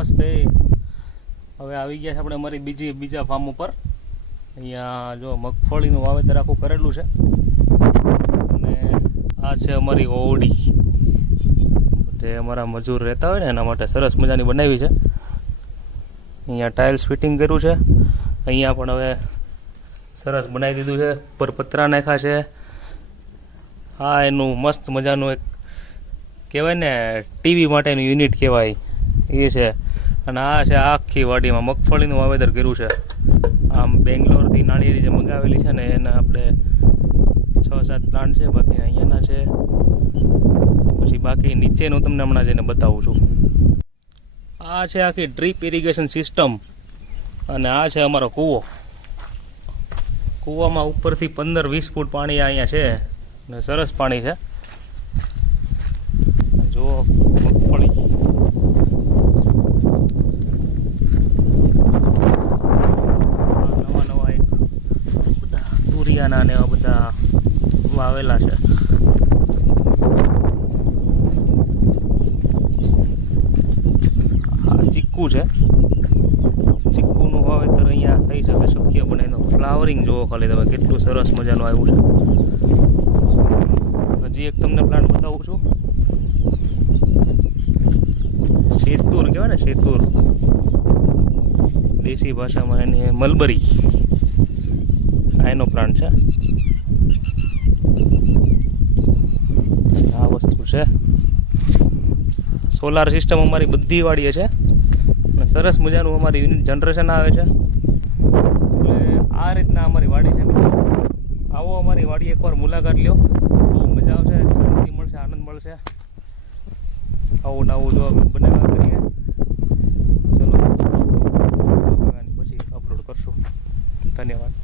નમસ્તે. હવે આવી ગયા છે આપણે અમારી બીજા ફાર્મ ઉપર. અહીંયા જો મગફળીનું વાવેતર આખું કરેલું છે અને આ છે અમારી ઓવડી. જે અમારા મજૂર રહેતા હોય ને એના માટે સરસ મજાની બનાવી છે. અહીંયા ટાઇલ્સ ફિટિંગ કર્યું છે. અહીંયા પણ હવે સરસ બનાવી દીધું છે. ઉપર પતરા નાખ્યા છે. હા, એનું મસ્ત મજાનું એક કહેવાય ને ટીવી માટેનું યુનિટ કહેવાય એ છે. અને આ છે આખી વાડીમાં મગફળીનું વાવેતર કર્યું છે. આમ બેંગ્લોરથી નાળિયેરી જે મંગાવેલી છે ને એના આપણે 6-7 પ્લાન્ટ છે. બાકી અહીંયાના છે. પછી બાકી નીચેનું તમને હમણાં જઈને બતાવું છું. આ છે આખી ડ્રીપ ઇરિગેશન સિસ્ટમ અને આ છે અમારો કૂવો. કૂવામાં ઉપરથી 15-20 ફૂટ પાણી અહીંયા છે અને સરસ પાણી છે. જો મગફળી નવા એક બધા તુરિયાના ને એવા બધા વાવેલા છે. આ ચીકુ છે. ચીકુનું વાવેતર અહીંયા થઈ શકે શક્ય બને. એનું ફ્લાવરિંગ જુઓ ખાલી તમે કેટલું સરસ મજાનું આવ્યું છે. હજી એક તમને પ્લાન્ટ બતાવું છું. શેતુર કહેવાય ને, શેતુર દેશી ભાષામાં એને મલબરી. આ એનો પ્લાન્ટ છે. આ વસ્તુ છે. સોલાર સિસ્ટમ અમારી બધી વાડીએ છે અને સરસ મજાનું અમારી યુનિટ જનરેશન આવે છે. એટલે આ રીતના અમારી વાડી છે. આવો અમારી વાડી એકવાર મુલાકાત લ્યો, બહુ મજા આવશે, શાંતિ મળશે, આનંદ મળશે. આવું નવું જો બનાવવા કરીએ. ચલો પછી અપલોડ કરશું. ધન્યવાદ.